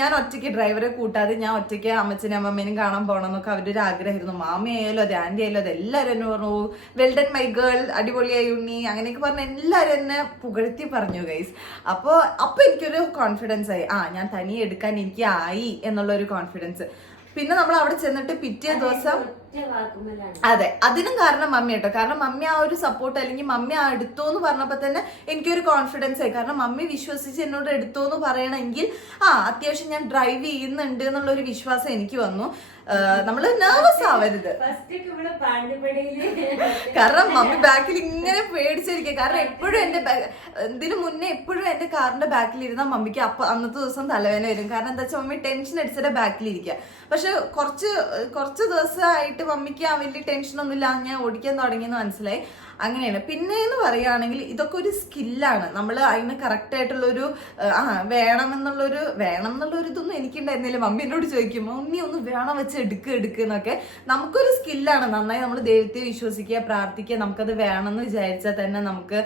ഞാൻ ഒറ്റയ്ക്ക് ഡ്രൈവറെ കൂട്ടാതെ ഞാൻ ഒറ്റയ്ക്ക് അമ്മച്ചനും അമ്മമ്മേനും കാണാൻ പോകണം എന്നൊക്കെ അവരുടെ ഒരു ആഗ്രഹമായിരുന്നു. മാമയായാലും അതെ ആന്റി ആയാലും അത് എല്ലാവരും എന്നെ പറഞ്ഞു വെൽഡൻ മൈ ഗേൾ അടിപൊളിയായി ഉണ്ണി. അങ്ങനെയൊക്കെ പറഞ്ഞ് എല്ലാവരും എന്നെ പുകഴ്ത്തി പറഞ്ഞു ഗൈസ് അപ്പോൾ അപ്പോൾ എനിക്കൊരു കോൺഫിഡൻസ് ആയി. ആ ഞാൻ തനിയെ എടുക്കാൻ എനിക്ക് ആയി എന്നുള്ള ഒരു കോൺഫിഡൻസ് പിന്നെ നമ്മൾ അവിടെ ചെന്നിട്ട് പിറ്റേ ദിവസം അതെ അതിനും കാരണം മമ്മി കേട്ടോ. കാരണം മമ്മി ആ ഒരു സപ്പോർട്ട് അല്ലെങ്കിൽ മമ്മി ആ എടുത്തോ എന്ന് പറഞ്ഞപ്പോൾ തന്നെ എനിക്കൊരു കോൺഫിഡൻസ് ആയി. കാരണം മമ്മി വിശ്വസിച്ച് എന്നോട് എടുത്തോ എന്ന് പറയണമെങ്കിൽ ആ അത്യാവശ്യം ഞാൻ ഡ്രൈവ് ചെയ്യുന്നുണ്ട് എന്നുള്ളൊരു വിശ്വാസം എനിക്ക് വന്നു. നമ്മൾ നെർവസ് ആവരുത്. കാരണം മമ്മി ബാക്കിൽ ഇങ്ങനെ പേടിച്ചിരിക്കുക കാരണം എപ്പോഴും എന്റെ ഇതിനു മുന്നേ എപ്പോഴും എന്റെ കാറിന്റെ ബാക്കിൽ ഇരുന്ന മമ്മിക്ക് അപ്പൊ അന്നത്തെ ദിവസം തലവേന വരും. കാരണം എന്താ വെച്ചാൽ മമ്മി ടെൻഷൻ അടിച്ചിട്ട് ബാക്കിൽ ഇരിക്കുക പക്ഷെ കുറച്ച് കുറച്ച് ദിവസമായിട്ട് മമ്മിക്ക് ആ വലിയ ഇല്ല ഞാൻ ഓടിക്കാൻ തുടങ്ങിയെന്ന് മനസ്സിലായി. അങ്ങനെയാണ്. പിന്നെ എന്ന് പറയുകയാണെങ്കിൽ ഇതൊക്കെ ഒരു സ്കില്ലാണ്. നമ്മൾ അതിന് കറക്റ്റ് ആയിട്ടുള്ള ഒരു ആ വേണമെന്നുള്ളൊരു വേണം എന്നുള്ളൊരു ഇതൊന്നും എനിക്കുണ്ടായിരുന്നില്ല. മമ്മി എന്നോട് ചോദിക്കുമ്പോൾ ഉണ്ണി ഒന്ന് വേണം വെച്ച് എടുക്കുക എടുക്കുക എന്നൊക്കെ. നമുക്കൊരു സ്കില്ലാണ്. നന്നായി നമ്മൾ ദൈവത്തെ വിശ്വസിക്കുക പ്രാർത്ഥിക്കുക നമുക്കത് എന്ന് വിചാരിച്ചാൽ തന്നെ നമുക്ക്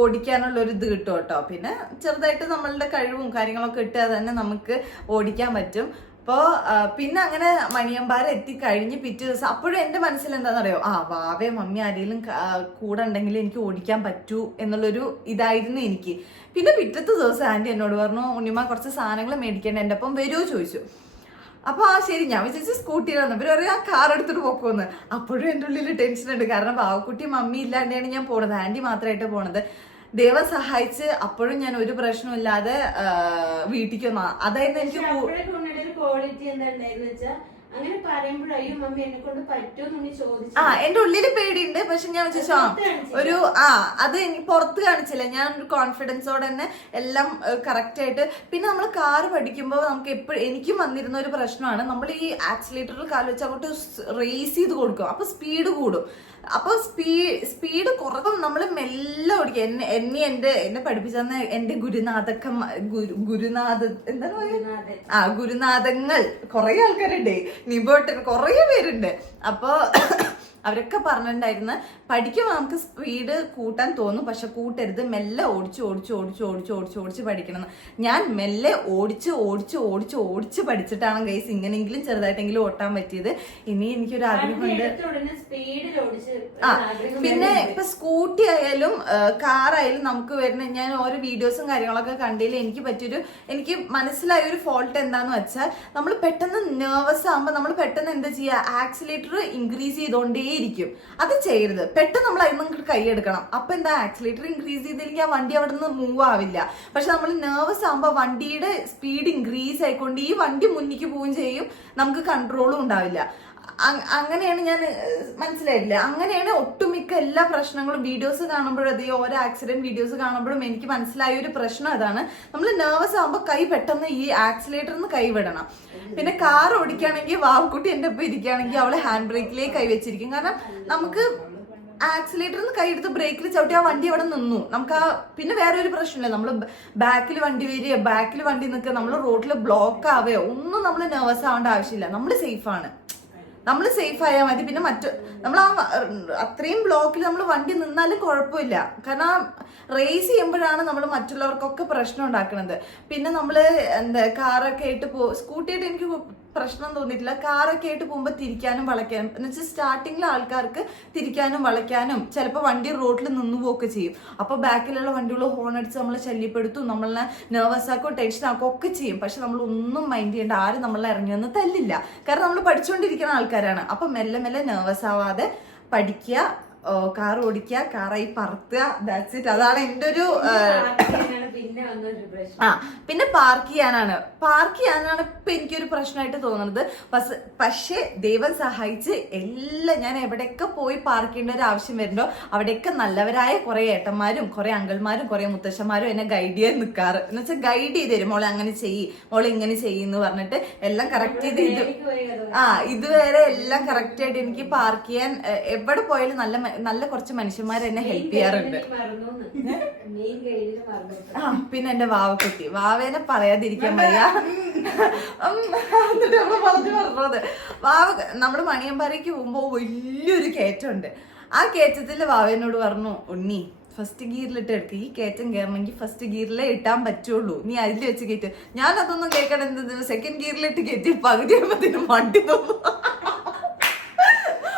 ഓടിക്കാനുള്ള ഒരു ഇത് കിട്ടും കേട്ടോ. പിന്നെ ചെറുതായിട്ട് നമ്മളുടെ കഴിവും കാര്യങ്ങളൊക്കെ ഇട്ടാൽ തന്നെ നമുക്ക് ഓടിക്കാൻ പറ്റും. അപ്പോൾ പിന്നെ അങ്ങനെ മണിയമ്പാറ എത്തിക്കഴിഞ്ഞ് പിറ്റേ ദിവസം അപ്പോഴും എന്റെ മനസ്സിൽ എന്താണെന്നറിയോ ആ വാവേ മമ്മി ആരെങ്കിലും കൂടെ ഉണ്ടെങ്കിൽ എനിക്ക് ഓടിക്കാൻ പറ്റൂ എന്നുള്ളൊരു ഇതായിരുന്നു എനിക്ക്. പിന്നെ പിറ്റത്തെ ദിവസം ആന്റി എന്നോട് പറഞ്ഞു ഉണ്ണിമ കുറച്ച് സാധനങ്ങൾ മേടിക്കേണ്ട എന്റെ ഒപ്പം വരുമോ ചോദിച്ചു. അപ്പൊ ആ ശരി ഞാൻ വിചാരിച്ചു സ്കൂട്ടിയിലാണ് ഇവർ പറയും ആ കാർ എടുത്തിട്ട് പോക്കുമെന്ന് അപ്പോഴും എന്റെ ഉള്ളിൽ ടെൻഷൻ ഉണ്ട് കാരണം പാവക്കുട്ടി മമ്മി ഇല്ലാണ്ടാണ് ഞാൻ പോണത്. ആന്റി മാത്രമായിട്ട് പോണത്. ദൈവം സഹായിച്ച് അപ്പോഴും ഞാൻ ഒരു പ്രശ്നമില്ലാതെ വീട്ടിലേക്ക് വന്നു. അതായിരുന്നു എനിക്ക് ക്വാളിറ്റി അങ്ങനെ പറയുമ്പോഴും അയ്യോ മമ്മി എന്നെ കൊണ്ട് പറ്റുമോ ചോദിച്ചു ആ എന്റെ ഉള്ളിൽ പേടിയുണ്ട്. പക്ഷെ ഞാൻ വെച്ചു ആ ഒരു ആ അത് എനിക്ക് പുറത്ത് കാണിച്ചില്ല. ഞാൻ ഒരു കോൺഫിഡൻസോടെ തന്നെ എല്ലാം കറക്റ്റ് ആയിട്ട്. പിന്നെ നമ്മൾ കാർ പഠിക്കുമ്പോൾ നമുക്ക് എപ്പോഴും എനിക്കും വന്നിരുന്ന ഒരു പ്രശ്നമാണ്. നമ്മൾ ഈ ആക്സിലേറ്ററിൽ കാൽ വെച്ച് അങ്ങോട്ട് റേസ് ചെയ്ത് കൊടുക്കും. അപ്പൊ സ്പീഡ് കൂടും. അപ്പൊ സ്പീഡ് സ്പീഡ് കുറവും നമ്മൾ മെല്ലെ ഓടിക്കുക എന്നെ എന്നെ എന്റെ എന്നെ പഠിപ്പിച്ചെന്ന എന്റെ ഗുരുനാഥക്കം ഗുരുനാഥ എന്താണ് പറയുക? ആ ഗുരുനാഥങ്ങൾ. കുറെ ആൾക്കാരുണ്ട്. നിബോട്ടൻ കുറെ പേരുണ്ട്. അപ്പോ അവരൊക്കെ പറഞ്ഞിട്ടുണ്ടായിരുന്നു പഠിക്കുമ്പോൾ നമുക്ക് സ്പീഡ് കൂട്ടാൻ തോന്നും പക്ഷെ കൂട്ടരുത് മെല്ലെ ഓടിച്ച് ഓടിച്ച് ഓടിച്ച് ഓടിച്ച് ഓടിച്ച് ഓടിച്ച് പഠിക്കണം. ഞാൻ മെല്ലെ ഓടിച്ച് ഓടിച്ച് ഓടിച്ച് ഓടിച്ച് പഠിച്ചിട്ടാണ് ഗൈസ് ഇങ്ങനെയെങ്കിലും ചെറുതായിട്ടെങ്കിലും ഓട്ടാൻ പറ്റിയത് ഇനി എനിക്കൊരു ആഗ്രഹമുണ്ട് ആ പിന്നെ. ഇപ്പൊ സ്കൂട്ടി ആയാലും കാറായാലും നമുക്ക് വരുന്ന ഞാൻ ഓരോ വീഡിയോസും കാര്യങ്ങളൊക്കെ കണ്ടതിൽ എനിക്ക് പറ്റിയൊരു എനിക്ക് മനസ്സിലായ ഒരു ഫോൾട്ട് എന്താന്ന് വെച്ചാൽ നമ്മൾ പെട്ടെന്ന് നെർവസ് ആകുമ്പോൾ നമ്മൾ പെട്ടെന്ന് എന്താ ചെയ്യുക ആക്സിലേറ്റർ ഇൻക്രീസ് ചെയ്തുകൊണ്ടേയിരിക്കും അത് ചെയ്യരുത്. പെട്ടെന്ന് നമ്മൾ അതിൽ നിന്ന് കൈ എടുക്കണം. അപ്പൊ എന്താ? ആക്സിലേറ്റർ ഇൻക്രീസ് ചെയ്തില്ലെങ്കിൽ ആ വണ്ടി അവിടെ നിന്ന് മൂവ് ആവില്ല. പക്ഷെ നമ്മൾ നെർവസ് ആകുമ്പോൾ വണ്ടിയുടെ സ്പീഡ് ഇൻക്രീസ് ആയിക്കൊണ്ട് ഈ വണ്ടി മുന്നിക്ക് പോവുകയും ചെയ്യും. നമുക്ക് കൺട്രോളും ഉണ്ടാവില്ല. അങ്ങനെയാണ് ഞാൻ മനസ്സിലായിട്ടില്ല. അങ്ങനെയാണ് ഒട്ടുമിക്ക എല്ലാ പ്രശ്നങ്ങളും വീഡിയോസ് കാണുമ്പോഴും അതേ ഓരോ ആക്സിഡന്റ് വീഡിയോസ് കാണുമ്പോഴും എനിക്ക് മനസ്സിലായ ഒരു പ്രശ്നം അതാണ്. നമ്മൾ നെർവസ് ആകുമ്പോൾ കൈ പെട്ടെന്ന് ഈ ആക്സിലേറ്ററിൽ നിന്ന് കൈവിടണം പിന്നെ കാർ ഓടിക്കുകയാണെങ്കിൽ വാവക്കുട്ടി എന്റെ ഒപ്പം ഇരിക്കുകയാണെങ്കിൽ അവൾ ഹാൻഡ് ബ്രേക്കിലേക്ക് കൈ വെച്ചിരിക്കും. കാരണം നമുക്ക് ആക്സിലേറ്ററിൽ നിന്ന് എടുത്ത് ബ്രേക്കിൽ ചവിട്ടി ആ വണ്ടി അവിടെ നിന്നു. നമുക്ക് ആ പിന്നെ വേറെ ഒരു പ്രശ്നമില്ല നമ്മൾ ബാക്കിൽ വണ്ടി വരിക ബാക്കിൽ വണ്ടി നിൽക്കുക നമ്മൾ റോഡിൽ ബ്ലോക്ക് ആവുകയോ ഒന്നും നമ്മൾ നെർവസ് ആവേണ്ട ആവശ്യമില്ല. നമ്മൾ സേഫാണ് നമ്മൾ സേഫ് ആയാൽ മതി. പിന്നെ മറ്റു നമ്മൾ ആ അത്രയും ബ്ലോക്കിൽ നമ്മൾ വണ്ടി നിന്നാലും കുഴപ്പമില്ല. കാരണം റേസ് ചെയ്യുമ്പോഴാണ് നമ്മൾ മറ്റുള്ളവർക്കൊക്കെ പ്രശ്നം ഉണ്ടാക്കുന്നത് പിന്നെ നമ്മൾ എന്താ കാറൊക്കെ ആയിട്ട് പോ സ്കൂട്ടിയായിട്ട് എനിക്ക് പ്രശ്നം തോന്നിയിട്ടില്ല. കാറൊക്കെ ആയിട്ട് പോകുമ്പോൾ തിരിക്കാനും വളയ്ക്കാനും. എന്ന് വെച്ചാൽ സ്റ്റാർട്ടിങ്ങിൽ ആൾക്കാർക്ക് തിരിക്കാനും വളയ്ക്കാനും ചിലപ്പോൾ വണ്ടി റോഡിൽ നിന്നു പോവുകയൊക്കെ ചെയ്യും. അപ്പോൾ ബാക്കിലുള്ള വണ്ടികൾ ഹോൺ അടിച്ച് നമ്മളെ ശല്യപ്പെടുത്തും നമ്മളെ നെർവസ് ആക്കോ ടെൻഷൻ ആക്കോ ഒക്കെ ചെയ്യും. പക്ഷെ നമ്മൾ ഒന്നും മൈൻഡ് ചെയ്യേണ്ട ആരും നമ്മളെ ഇറങ്ങി വന്ന് തല്ലില്ല. കാരണം നമ്മൾ പഠിച്ചുകൊണ്ടിരിക്കുന്ന ആൾക്കാരാണ്. അപ്പം മെല്ലെ മെല്ലെ നെർവസ് ആവാതെ പഠിക്കുക കാർ ഓടിക്കുക കാറായി പറത്തുക ദാറ്റ്സ് ഇറ്റ് അതാണ് എന്റെ ഒരു ആ, പിന്നെ പാർക്ക് ചെയ്യാനാണ്. പാർക്ക് ചെയ്യാനാണ് ഇപ്പൊ എനിക്കൊരു പ്രശ്നമായിട്ട് തോന്നുന്നത്. പക്ഷെ ദൈവം സഹായിച്ച് എല്ലാം ഞാൻ എവിടെയൊക്കെ പോയി പാർക്ക് ചെയ്യേണ്ട ഒരു ആവശ്യം വരുന്നുണ്ടോ അവിടെയൊക്കെ നല്ലവരായ കുറെ ഏട്ടന്മാരും കുറെ അങ്കിൾമാരും കുറെ മുത്തശ്ശന്മാരും എന്നെ ഗൈഡ് ചെയ്യാൻ നിൽക്കാറ് എന്ന് വെച്ചാൽ ഗൈഡ് ചെയ്ത് തരും. മോളെ അങ്ങനെ ചെയ്യ് മോളെ ഇങ്ങനെ ചെയ്യുന്നു പറഞ്ഞിട്ട് എല്ലാം കറക്റ്റ് ചെയ്ത് ഇത് ആ ഇതുവരെ എല്ലാം കറക്റ്റ് ആയിട്ട് എനിക്ക് പാർക്ക് ചെയ്യാൻ എവിടെ പോയാലും നല്ല നല്ല കുറച്ച് മനുഷ്യന്മാർ എന്നെ ഹെൽപ്പ് ചെയ്യാറുണ്ട്. ആ പിന്നെ എന്റെ വാവക്കുട്ടി. വാവേനെ പറയാതിരിക്കാൻ വയ്യ. പറഞ്ഞു പറഞ്ഞത്. വാവ നമ്മൾ മണിയമ്പാറയ്ക്ക് പോകുമ്പോ വലിയൊരു കയറ്റമുണ്ട്. ആ കയറ്റത്തിൽ വാവേനോട് പറഞ്ഞു ഉണ്ണി ഫസ്റ്റ് ഗിയറിലിട്ട് എടുക്കുക ഈ കയറ്റം കയറണമെങ്കിൽ ഫസ്റ്റ് ഗിയറിലേ ഇട്ടാൻ പറ്റുള്ളൂ. നീ അതിൽ വെച്ച് കയറ്റും. ഞാൻ അതൊന്നും കേൾക്കണം എന്ത് സെക്കൻഡ് ഗിയറിലിട്ട് കയറ്റി പകുതി ആകുമ്പോഴത്തേനും വണ്ടി തോന്നും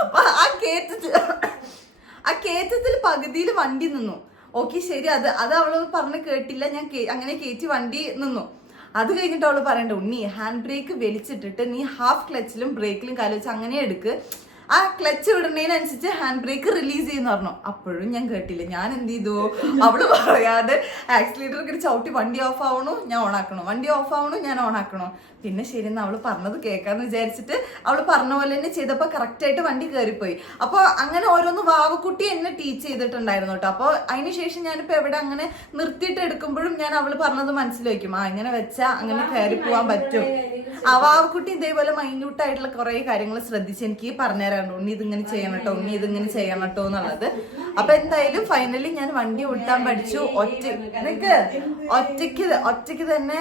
അപ്പൊ ആ കയറ്റത്തിൽ ആ കയറ്റത്തിൽ പകുതിയിൽ വണ്ടി നിന്നു. ഓക്കെ ശരി. അത് അത് അവൾ പറഞ്ഞ് കേട്ടില്ല. ഞാൻ അങ്ങനെ കയറ്റി വണ്ടി നിന്നു. അത് കഴിഞ്ഞിട്ട് അവൾ പറയണ്ട ഉണ്ണി ഹാൻഡ് ബ്രേക്ക് വലിച്ചിട്ടിട്ട് നീ ഹാഫ് ക്ലച്ചിലും ബ്രേക്കിലും കാലം വെച്ച് അങ്ങനെ എടുക്ക്. ആ ക്ലച്ച് വിടുന്നതിനനുസരിച്ച് ഹാൻഡ് ബ്രേക്ക് റിലീസ് ചെയ്യുന്ന പറഞ്ഞു. അപ്പോഴും ഞാൻ കേട്ടില്ല. ഞാൻ എന്ത് ചെയ്തു? അവൾ പറയാതെ ആക്സിലേറ്റർ ചവിട്ടി വണ്ടി ഓഫ് ആവണു ഞാൻ ഓൺ ആക്കണോ. വണ്ടി ഓഫ് ആവണു ഞാൻ ഓൺ ആക്കണു. പിന്നെ ശരി എന്നാ അവൾ പറഞ്ഞത് കേൾക്കാന്ന് വിചാരിച്ചിട്ട് അവൾ പറഞ്ഞ പോലെ തന്നെ ചെയ്തപ്പോ കറക്റ്റ് ആയിട്ട് വണ്ടി കയറിപ്പോയി അപ്പൊ അങ്ങനെ ഓരോന്ന് വാവക്കുട്ടി എന്നെ ടീച്ച് ചെയ്തിട്ടുണ്ടായിരുന്നു കേട്ടോ. അപ്പൊ അതിനുശേഷം ഞാനിപ്പോ എവിടെ അങ്ങനെ നിർത്തിയിട്ട് എടുക്കുമ്പോഴും ഞാൻ അവൾ പറഞ്ഞത് മനസ്സിലാക്കും ആ ഇങ്ങനെ വെച്ചാ അങ്ങനെ കയറി പോവാൻ പറ്റും. ആ വാവക്കുട്ടി ഇതേപോലെ മൈന്യൂട്ട് ആയിട്ടുള്ള കുറെ കാര്യങ്ങൾ ശ്രദ്ധിച്ച് എനിക്ക് പറഞ്ഞുതരാറുണ്ട് ഉണ്ണി ഇതിങ്ങനെ ചെയ്യണം കേട്ടോ. ഉണ്ണി ഇതിങ്ങനെ ചെയ്യണം കേട്ടോ എന്നുള്ളത്. അപ്പൊ എന്തായാലും ഫൈനലി ഞാൻ വണ്ടി ഓടിക്കാൻ പഠിച്ചു. ഒറ്റ നിനക്ക് ഒറ്റയ്ക്ക് ഒറ്റയ്ക്ക് തന്നെ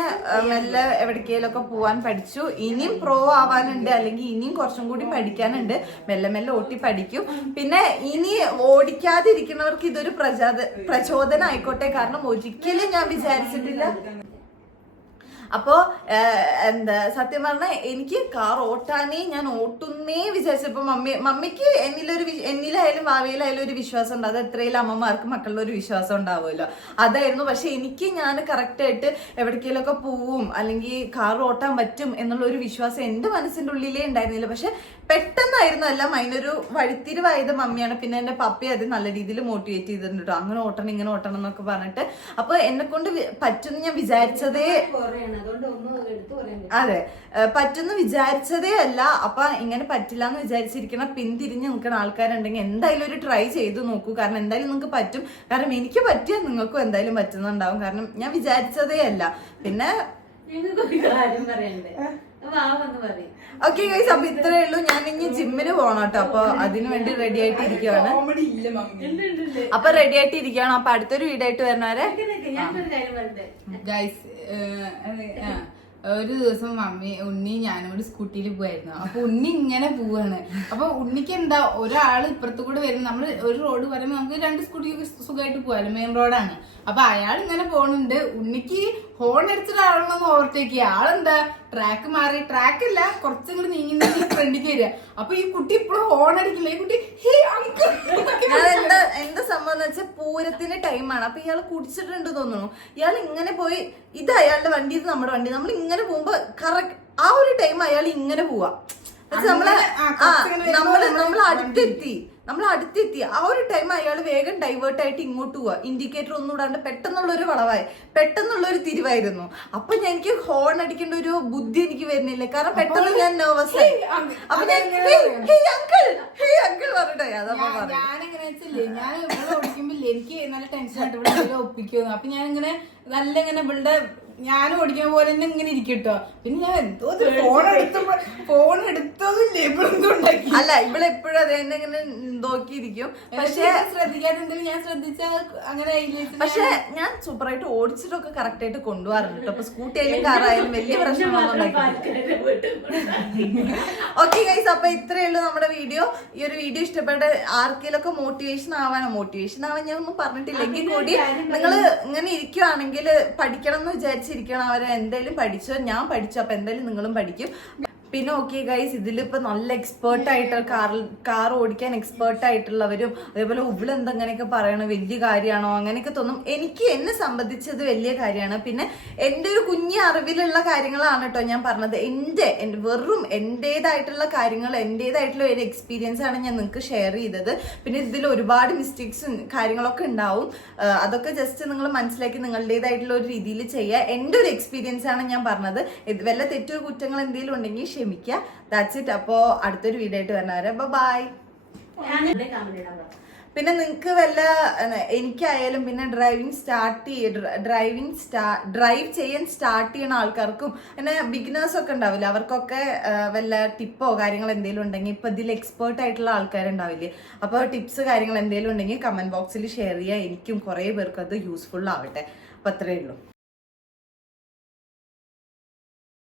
മെല്ലെ എവിടേക്കെങ്കിലൊക്കെ പോവാൻ പഠിച്ചു. ഇനിയും പ്രോ ആവാനുണ്ട്. അല്ലെങ്കിൽ ഇനിയും കുറച്ചും കൂടി പഠിക്കാനുണ്ട്. മെല്ലെ മെല്ലെ ഓട്ടി പഠിക്കും. പിന്നെ ഇനി ഓടിക്കാതിരിക്കുന്നവർക്ക് ഇതൊരു പ്രചോദ പ്രചോദനം ആയിക്കോട്ടെ. കാരണം ഒരിക്കലും ഞാൻ വിചാരിച്ചിട്ടില്ല അപ്പോ എന്താ സത്യം പറഞ്ഞാൽ എനിക്ക് കാർ ഓട്ടാനേ ഞാൻ ഓട്ടുന്നേ വിചാരിച്ചപ്പോ മമ്മി മമ്മിക്ക് എന്നിലൊരു എന്നിലായാലും ഭാവിയിലായാലും ഒരു വിശ്വാസം ഉണ്ട്. അത് എത്രയിലും അമ്മമാർക്ക് മക്കളുടെ ഒരു വിശ്വാസം ഉണ്ടാവുമല്ലോ. അതായിരുന്നു. പക്ഷെ എനിക്ക് ഞാൻ കറക്റ്റ് ആയിട്ട് എവിടേക്കെങ്കിലുമൊക്കെ പോവും അല്ലെങ്കിൽ കാർ ഓട്ടാൻ പറ്റും എന്നുള്ള ഒരു വിശ്വാസം എന്റെ മനസ്സിന്റെ ഉള്ളിലേ ഉണ്ടായിരുന്നില്ല. പക്ഷെ പെട്ടെന്നായിരുന്നു എല്ലാം അതിനൊരു വഴിത്തിരിവായത് മമ്മിയാണ്. പിന്നെ എന്റെ പപ്പി അത് നല്ല രീതിയിൽ മോട്ടിവേറ്റ് ചെയ്തിട്ടുണ്ട് കേട്ടോ അങ്ങനെ ഓട്ടണം ഇങ്ങനെ ഓട്ടണം എന്നൊക്കെ പറഞ്ഞിട്ട്. അപ്പൊ എന്നെ കൊണ്ട് പറ്റുമെന്ന് ഞാൻ വിചാരിച്ചതേ. അതെ. പറ്റുന്ന വിചാരിച്ചതേ അല്ല. അപ്പൊ ഇങ്ങനെ പറ്റില്ല എന്ന് വിചാരിച്ചിരിക്കണ പിന്തിരിഞ്ഞ് നിൽക്കുന്ന ആൾക്കാരുണ്ടെങ്കിൽ എന്തായാലും ഒരു ട്രൈ ചെയ്ത് നോക്കൂ. കാരണം എന്തായാലും നിങ്ങൾക്ക് പറ്റും. കാരണം എനിക്ക് പറ്റിയാൽ നിങ്ങൾക്കും എന്തായാലും പറ്റുന്നുണ്ടാവും. കാരണം ഞാൻ വിചാരിച്ചതേ അല്ല. പിന്നെ കാര്യം പറയണ്ടേ? ഓക്കെ ഗൈസ് അപ്പൊ ഇത്രേ ഉള്ളൂ. ഞാൻ ഇനി ജിമ്മിന് പോകണം കേട്ടോ. അപ്പൊ അതിനു വേണ്ടി റെഡി ആയിട്ട് ഉണ്ട്. അപ്പൊ റെഡി ആയിട്ട് ഇരിക്കുകയാണ്. അപ്പൊ അടുത്തൊരു വീഡിയോ ആയിട്ട് വരുന്നവരെ ഗൈസ് ഒരു ദിവസം മമ്മി ഉണ്ണി ഞാനും കൂടി സ്കൂട്ടിയിൽ പോയായിരുന്നു. അപ്പൊ ഉണ്ണി ഇങ്ങനെ പോവാണ്. അപ്പൊ ഉണ്ണിക്ക് എന്താ ഒരാൾ ഇപ്പുറത്തു കൂടെ വരുന്ന നമ്മൾ ഒരു റോഡ് പറയുമ്പോൾ നമുക്ക് രണ്ട് സ്കൂട്ടിയൊക്കെ സുഖമായിട്ട് പോവാല്ലോ മെയിൻ റോഡാണ് അപ്പൊ അയാൾ ഇങ്ങനെ പോണുണ്ട്. ഉണ്ണിക്ക് ഹോൺ അടിച്ചിട്ട് ആളൊന്ന് ഓവർടേക്ക്. ചെയ്യുക ആളെന്താ? ട്രാക്ക് മാറി. ട്രാക്ക് അല്ല കുറച്ചുകൂടി നീങ്ങി നീങ്ങി ഫ്രണ്ടിക്ക് വരിക. അപ്പൊ ഈ കുട്ടി ഇപ്പോഴും ഹോൺ അടിക്കില്ല. ഈ കുട്ടി ഹേ അങ്കിൾ എന്താ എന്താ സംഭവം എന്ന് വെച്ചാൽ പൂരത്തിന്റെ ടൈമാണ് അപ്പൊ ഇയാൾ കുടിച്ചിട്ടുണ്ട് തോന്നുന്നു. ഇയാൾ ഇങ്ങനെ പോയി ഇത് അയാളുടെ വണ്ടി ഇത് നമ്മുടെ വണ്ടി. നമ്മൾ ഇങ്ങനെ പോകുമ്പോ കറക്റ്റ് ആ ഒരു ടൈം അയാൾ ഇങ്ങനെ പോവാ. നമ്മൾ നമ്മൾ നമ്മൾ അടുത്തെത്തി. നമ്മൾ അടുത്തെത്തി ആ ഒരു ടൈം അയാൾ വേഗം ഡൈവേർട്ട് ആയിട്ട് ഇങ്ങോട്ട് പോവാ. ഇൻഡിക്കേറ്റർ ഒന്നും ഇടാണ്ട് പെട്ടെന്നുള്ള ഒരു വളവായി. പെട്ടെന്നുള്ള ഒരു തിരിവായിരുന്നു. അപ്പൊ ഞാൻ- എനിക്ക് ഹോൺ അടിക്കേണ്ട ഒരു ബുദ്ധി എനിക്ക് വരുന്നില്ല. കാരണം പെട്ടെന്ന് ഞാൻ നെർവസ് ആയി. അപ്പൊ ഞാൻ അങ്കിൾ ഹേ അങ്കിൾ പറഞ്ഞു ഞാനെങ്ങനെ വെച്ചില്ലേ ഞാൻ ഇവിടെ എനിക്ക് നല്ല ടെൻഷൻ ആയിട്ട് ഇവിടെ ഒപ്പിക്കുന്നു അപ്പൊ ഞാൻ ഇങ്ങനെ നല്ല ഇങ്ങനെ ഇവിടെ ഞാൻ ഓടിക്കുന്ന പോലെ തന്നെ ഇങ്ങനെ ഇരിക്കും കേട്ടോ പിന്നെ ഞാൻ എന്തോ ഫോൺ എടുത്തപ്പോ ഫോൺ എടുത്തതില്ലേ? എന്തോ അല്ല ഇവിടെ എപ്പോഴും അത് തന്നെ ഇങ്ങനെ നോക്കിയിരിക്കും. പക്ഷെ ശ്രദ്ധിക്കാതെ എന്തെങ്കിലും ഞാൻ ശ്രദ്ധിച്ചാൽ അങ്ങനെ പക്ഷെ ഞാൻ സൂപ്പറായിട്ട് ഓടിച്ചിട്ടൊക്കെ കറക്റ്റ് ആയിട്ട് കൊണ്ടുപോകാറുണ്ട് കേട്ടോ. അപ്പൊ സ്കൂട്ടി ആയാലും കാറായാലും വലിയ പ്രശ്നമൊന്നും ഓക്കെ ഗൈസ് അപ്പൊ ഇത്രയേ ഉള്ളൂ നമ്മുടെ വീഡിയോ ഈ ഒരു വീഡിയോ ഇഷ്ടപ്പെട്ട ആർക്കെങ്കിലൊക്കെ മോട്ടിവേഷൻ ആവാനോ? മോട്ടിവേഷൻ ആവാൻ ഞാൻ ഒന്നും പറഞ്ഞിട്ടില്ലെങ്കിൽ കൂടി നിങ്ങൾ ഇങ്ങനെ ഇരിക്കുവാണെങ്കിൽ പഠിക്കണം എന്ന് വിചാരിച്ചിരിക്കണം അവരെ എന്തെങ്കിലും പഠിച്ചോ ഞാൻ പഠിച്ചു അപ്പൊ എന്തായാലും നിങ്ങളും പഠിക്കും. പിന്നെ ഓക്കെ ഗൈസ് ഇതിലിപ്പോ നല്ല എക്സ്പേർട്ട് ആയിട്ട് കാർ കാർ ഓടിക്കാൻ എക്സ്പേർട്ട് ആയിട്ടുള്ളവരും അതേപോലെ ഉവിളെന്താ അങ്ങനെയൊക്കെ പറയണ വലിയ കാര്യമാണോ അങ്ങനെയൊക്കെ തോന്നും. എനിക്ക് എന്നെ സംബന്ധിച്ചത് വലിയ കാര്യമാണ്. പിന്നെ എന്റെ ഒരു കുഞ്ഞു അറിവിലുള്ള കാര്യങ്ങളാണ് കേട്ടോ ഞാൻ പറഞ്ഞത്. എന്റെ വെറും എന്റെതായിട്ടുള്ള കാര്യങ്ങൾ എന്റെതായിട്ടുള്ള ഒരു എക്സ്പീരിയൻസ് ആണ് ഞാൻ നിങ്ങൾക്ക് ഷെയർ ചെയ്തത്. പിന്നെ ഇതിൽ ഒരുപാട് മിസ്റ്റേക്സും കാര്യങ്ങളൊക്കെ ഉണ്ടാവും. അതൊക്കെ ജസ്റ്റ് നിങ്ങൾ മനസ്സിലാക്കി നിങ്ങളുടേതായിട്ടുള്ള ഒരു രീതിയിൽ ചെയ്യുക എന്റെ ഒരു എക്സ്പീരിയൻസ് ആണ് ഞാൻ പറഞ്ഞത്. വല്ല തെറ്റോ കുറ്റങ്ങൾ എന്തെങ്കിലും ഉണ്ടെങ്കിൽ ക്ഷമിക്കുക ദാറ്റ്സ് ഇറ്റ് അപ്പോൾ അടുത്തൊരു വീഡിയോ ആയിട്ട് വരുന്നവരെ ബൈ പിന്നെ നിങ്ങൾക്ക് വല്ല എനിക്കായാലും പിന്നെ ഡ്രൈവിംഗ് സ്റ്റാർട്ട് ചെയ്യ ഡ്രൈവിംഗ് സ്റ്റാ ഡ്രൈവ് ചെയ്യാൻ സ്റ്റാർട്ട് ചെയ്യുന്ന ആൾക്കാർക്കും പിന്നെ ബിഗിനേഴ്സ് ഒക്കെ ഉണ്ടാവില്ല? അവർക്കൊക്കെ വല്ല ടിപ്പോ കാര്യങ്ങൾ എന്തെങ്കിലും ഉണ്ടെങ്കിൽ ഇപ്പൊ ഇതിൽ എക്സ്പേർട്ട് ആയിട്ടുള്ള ആൾക്കാരുണ്ടാവില്ലേ? അപ്പോൾ ടിപ്സ് കാര്യങ്ങൾ എന്തെങ്കിലും ഉണ്ടെങ്കിൽ കമന്റ് ബോക്സിൽ ഷെയർ ചെയ്യുക എനിക്കും കുറേ പേർക്കും അത് യൂസ്ഫുൾ ആവട്ടെ. അപ്പൊ അത്രയേ ഉള്ളൂ.